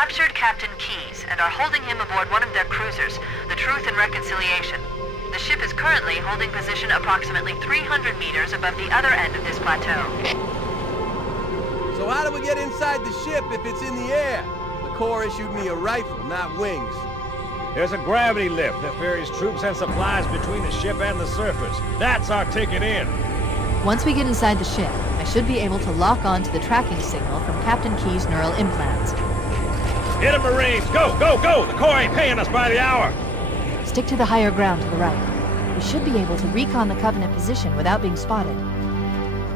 captured Captain Keyes and are holding him aboard one of their cruisers, the Truth and Reconciliation. The ship is currently holding position approximately 300 meters above the other end of this plateau. So how do we get inside the ship if it's in the air? The Corps issued me a rifle, not wings. There's a gravity lift that ferries troops and supplies between the ship and the surface. That's our ticket in. Once we get inside the ship, I should be able to lock on to the tracking signal from Captain Keyes' neural implants. Hit 'em, Marines! Go, go, go! The Corps ain't paying us by the hour! Stick to the higher ground to the right. We should be able to recon the Covenant position without being spotted.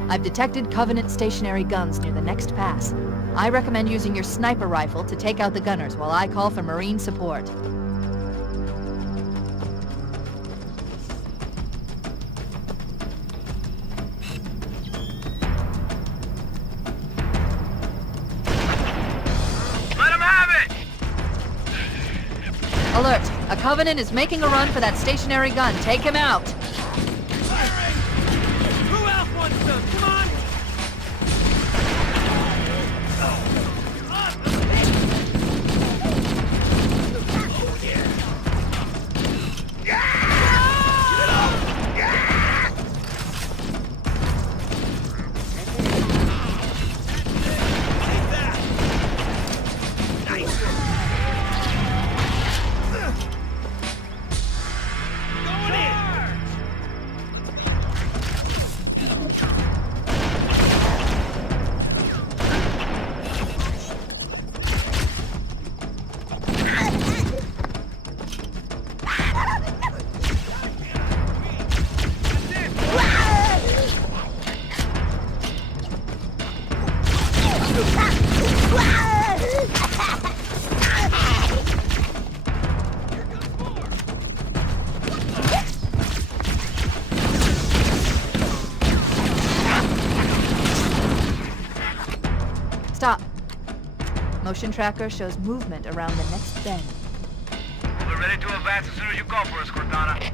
I've detected Covenant stationary guns near the next pass. I recommend using your sniper rifle to take out the gunners while I call for Marine support. Alert! A Covenant is making a run for that stationary gun. Take him out! Firing! Who else wants some? Come on! Stop. Motion tracker shows movement around the next bend. We're ready to advance as soon as you call for us, Cortana.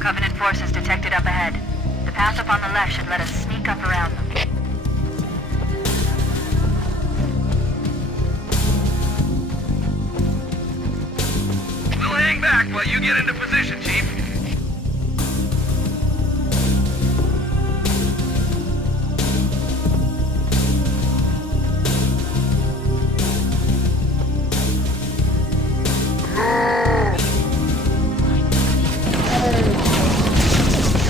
Covenant forces detected up ahead. The path up on the left should let us sneak up around them. We'll hang back while you get into position, Chief.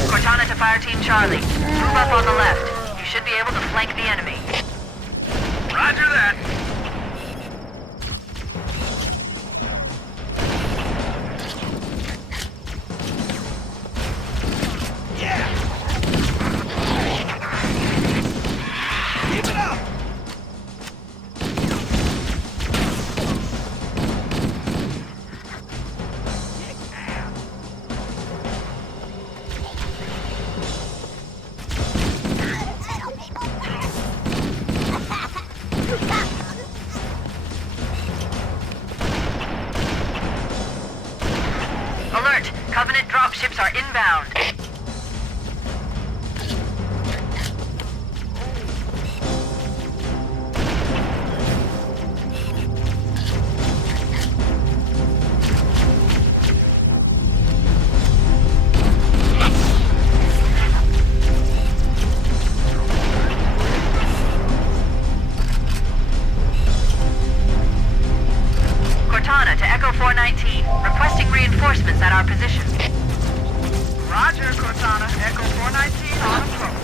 Cortana to Fire Team Charlie. Move up on the left. You should be able to flank the enemy. Roger that. Echo 419 on approach.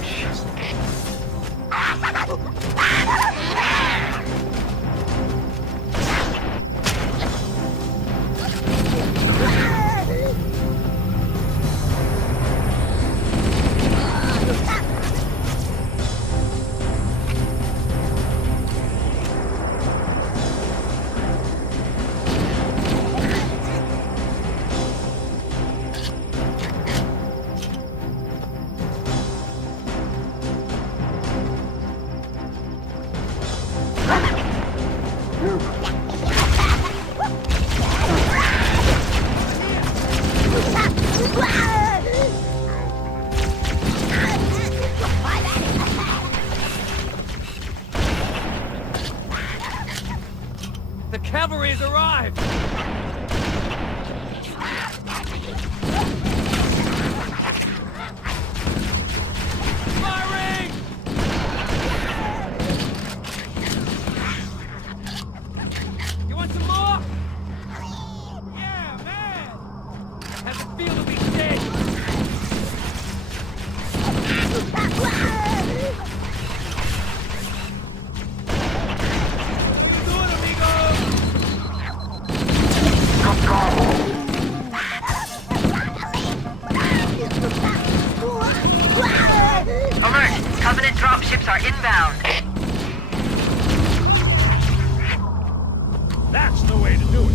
The cavalry's arrived! Firing! You want some more? Yeah, man! How's it feel to be dead? Alert! Covenant dropships are inbound. That's the way to do it.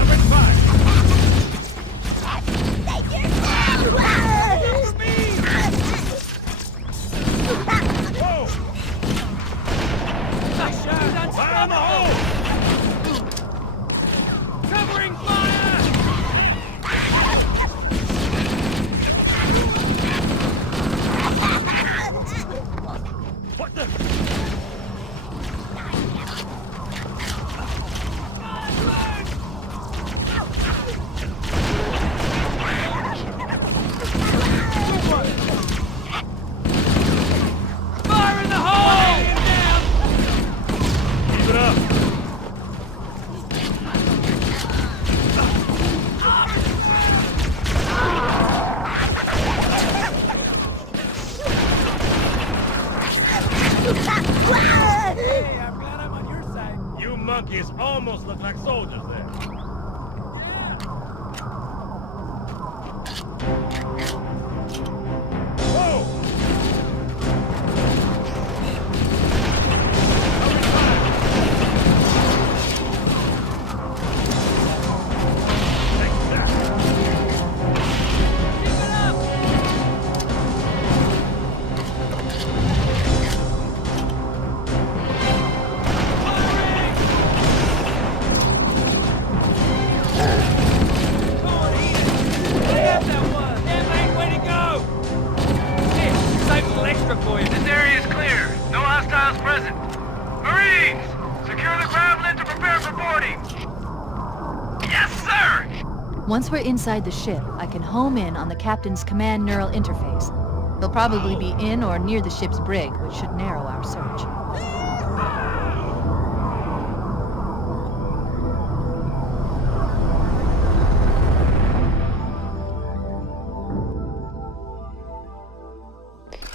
Covering fire. Whoa! Fire on the hole! Covering fire! What the? Fire in the hole! Keep it up. Hey, I'm glad I'm on your side. You monkeys almost look like soldiers there. Whoa! Take that. Keep it up! For you. This area is clear. No hostiles present. Marines! Secure the Gravelin to prepare for boarding. Yes, sir! Once we're inside the ship, I can home in on the captain's command neural interface. They'll probably be in or near the ship's brig, which should narrow our search.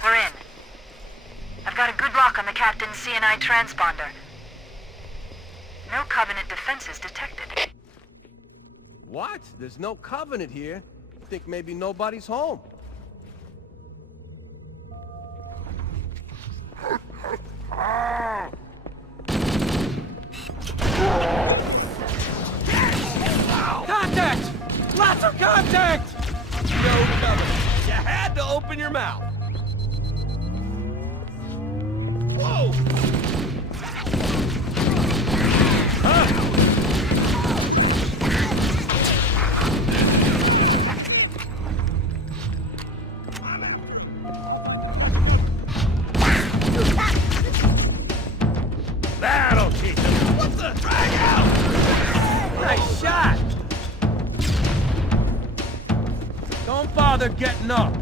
We're in. I've got a good lock on the captain's CNI transponder. No Covenant defenses detected. What? There's no Covenant here. Think maybe nobody's home. Contact! Lots of contact! No Covenant. You had to open your mouth. Whoa! That'll teach them. What the? Drag out! Nice shot! Don't bother getting up.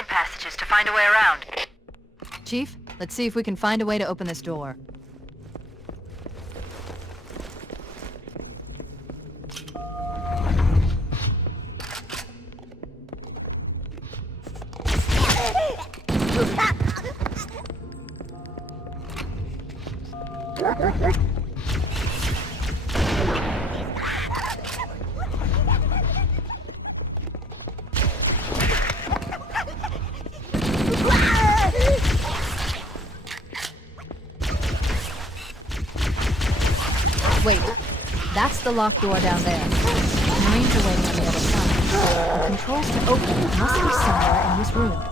side passages to find a way around. Chief, let's see if we can find a way to open this door. Wait, that's the locked door down there. Marines are waiting on the other side. The controls to open it must be somewhere in this room.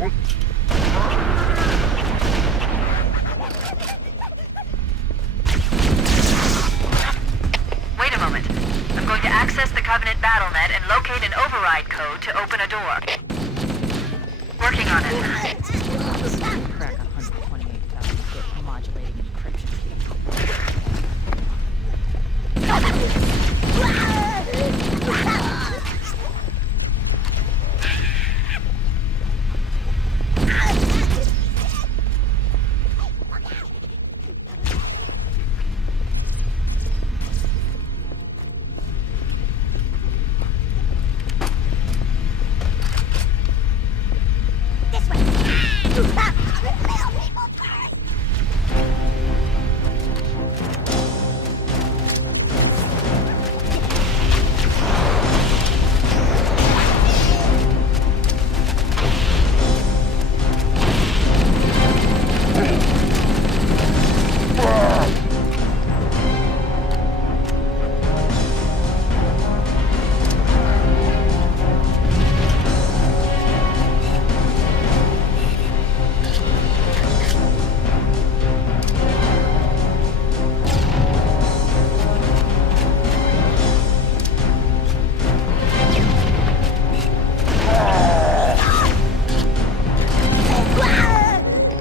Wait a moment. I'm going to access the Covenant BattleNet and locate an override code to open a door. Working on it. Crack 128,000 bit modulating encryption key.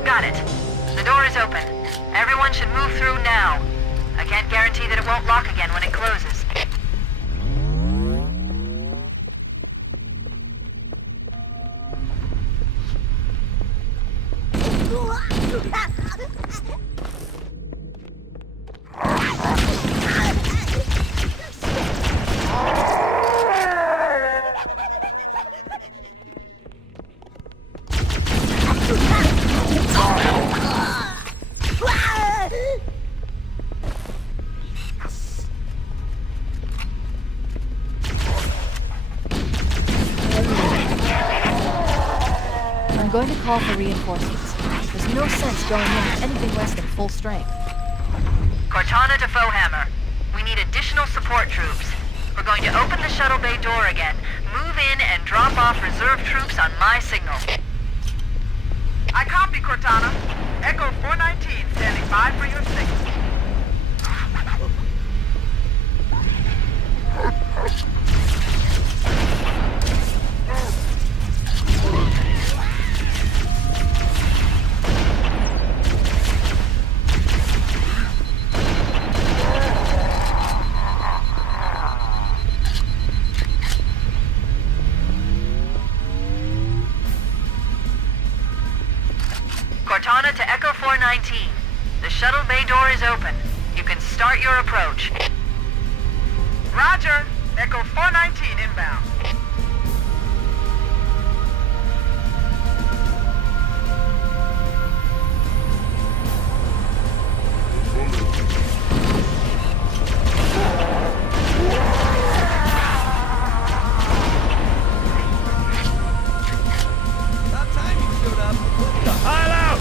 Got it. The door is open. Everyone should move through now. I can't guarantee that it won't lock again when it closes. I'm going to call for reinforcements. There's no sense going in with anything less than full strength. Cortana to Foehammer. We need additional support troops. We're going to open the shuttle bay door again, move in, and drop off reserve troops on my signal. I copy, Cortana. Echo 419 standing by for your signal. Cortana to Echo 419. The shuttle bay door is open. You can start your approach. Roger. Echo 419 inbound. About time you showed up. Pile out!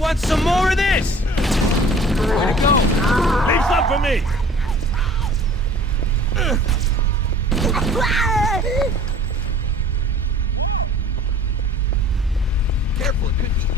Want some more of this? Way to go. Leave some for me! Careful, it could be...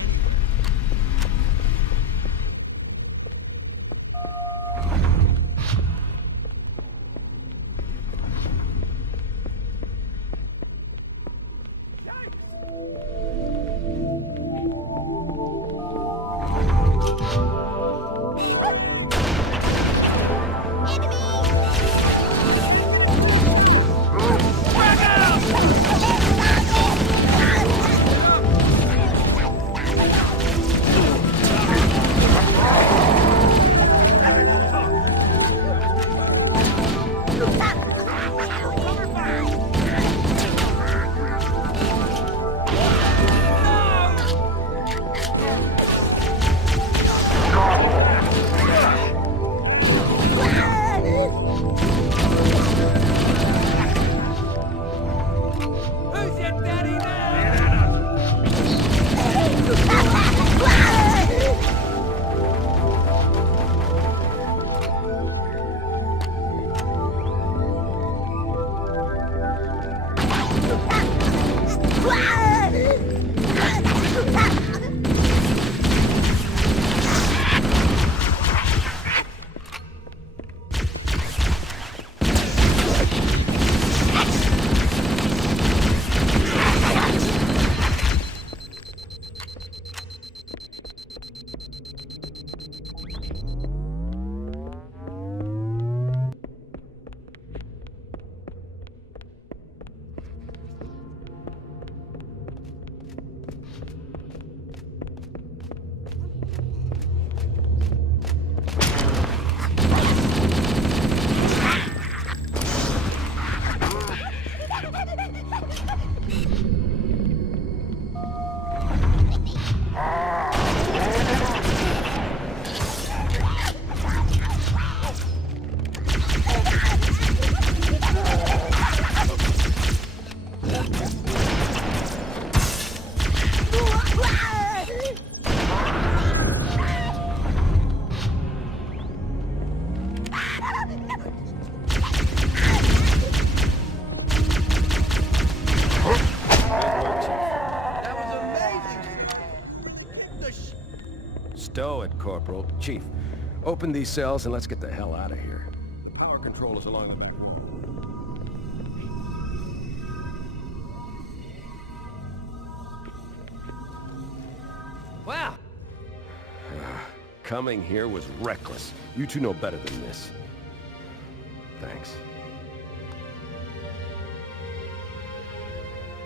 Stow it, Corporal. Chief, open these cells and let's get the hell out of here. The power control is along the... Wow! Coming here was reckless. You two know better than this. Thanks.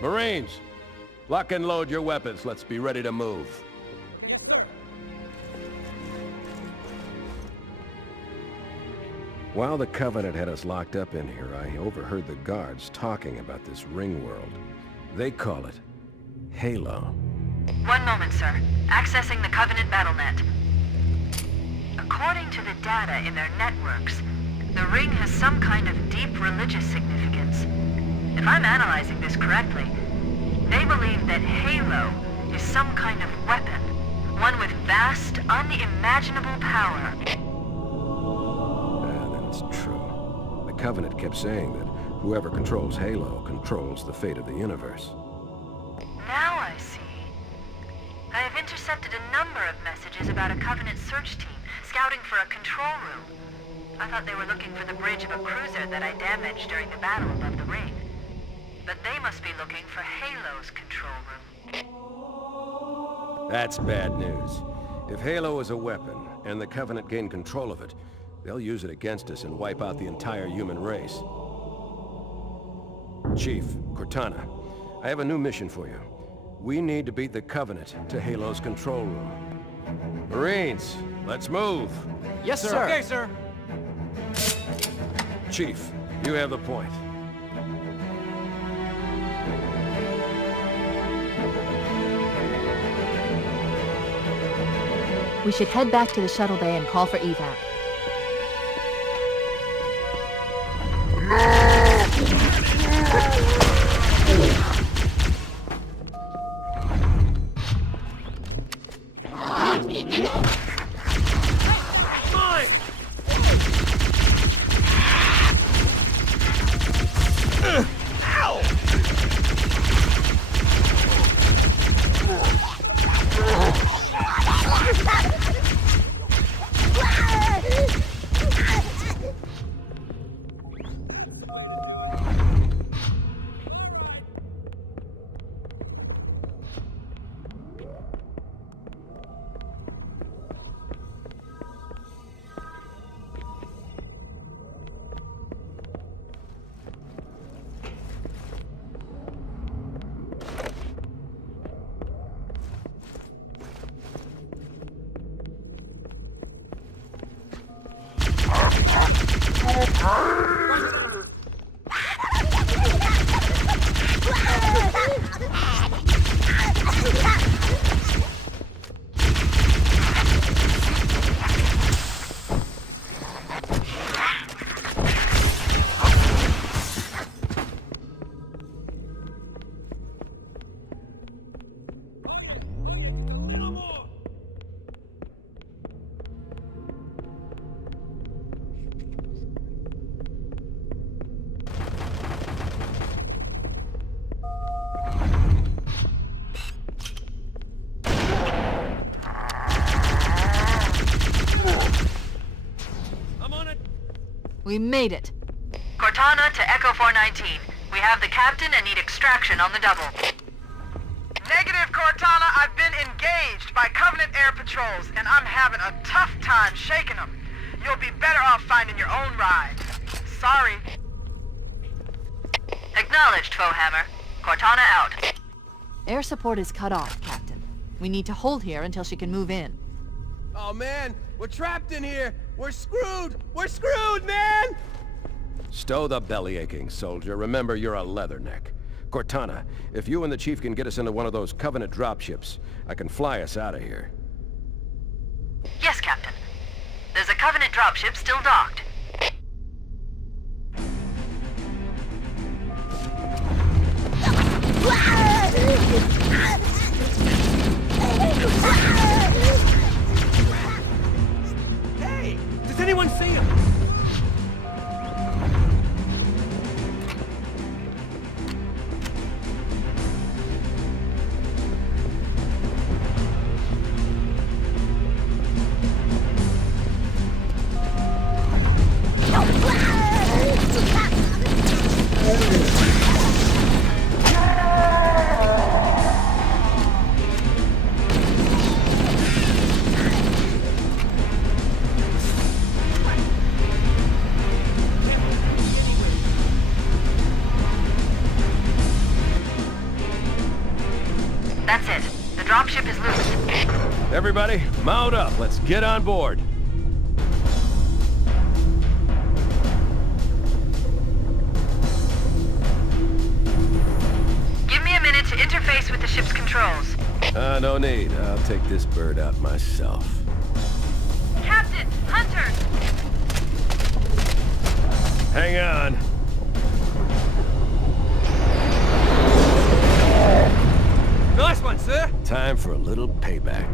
Marines, lock and load your weapons. Let's be ready to move. While the Covenant had us locked up in here, I overheard the guards talking about this ring world. They call it Halo. One moment, sir. Accessing the Covenant BattleNet. According to the data in their networks, the ring has some kind of deep religious significance. If I'm analyzing this correctly, they believe that Halo is some kind of weapon, one with vast, unimaginable power. That's true. The Covenant kept saying that whoever controls Halo controls the fate of the universe. Now I see. I have intercepted a number of messages about a Covenant search team scouting for a control room. I thought they were looking for the bridge of a cruiser that I damaged during the battle above the ring. But they must be looking for Halo's control room. That's bad news. If Halo is a weapon, and the Covenant gain control of it, they'll use it against us and wipe out the entire human race. Chief, Cortana, I have a new mission for you. We need to beat the Covenant to Halo's control room. Marines, let's move! Yes, sir. Okay, sir. Chief, you have the point. We should head back to the shuttle bay and call for evac. We made it. Cortana to Echo 419. We have the captain and need extraction on the double. Negative, Cortana. I've been engaged by Covenant air patrols, and I'm having a tough time shaking them. You'll be better off finding your own ride. Sorry. Acknowledged, Foehammer. Cortana out. Air support is cut off, Captain. We need to hold here until she can move in. Oh man, we're trapped in here! We're screwed! We're screwed, man! Stow the belly aching, soldier. Remember, you're a leatherneck. Cortana, if you and the Chief can get us into one of those Covenant dropships, I can fly us out of here. Yes, Captain. There's a Covenant dropship still docked. Hey! Does anyone see him? That's it. The dropship is loose. Everybody, mount up. Let's get on board. Give me a minute to interface with the ship's controls. No need. I'll take this bird out myself. Captain! Hunter! Hang on. Nice one, sir! Time for a little payback.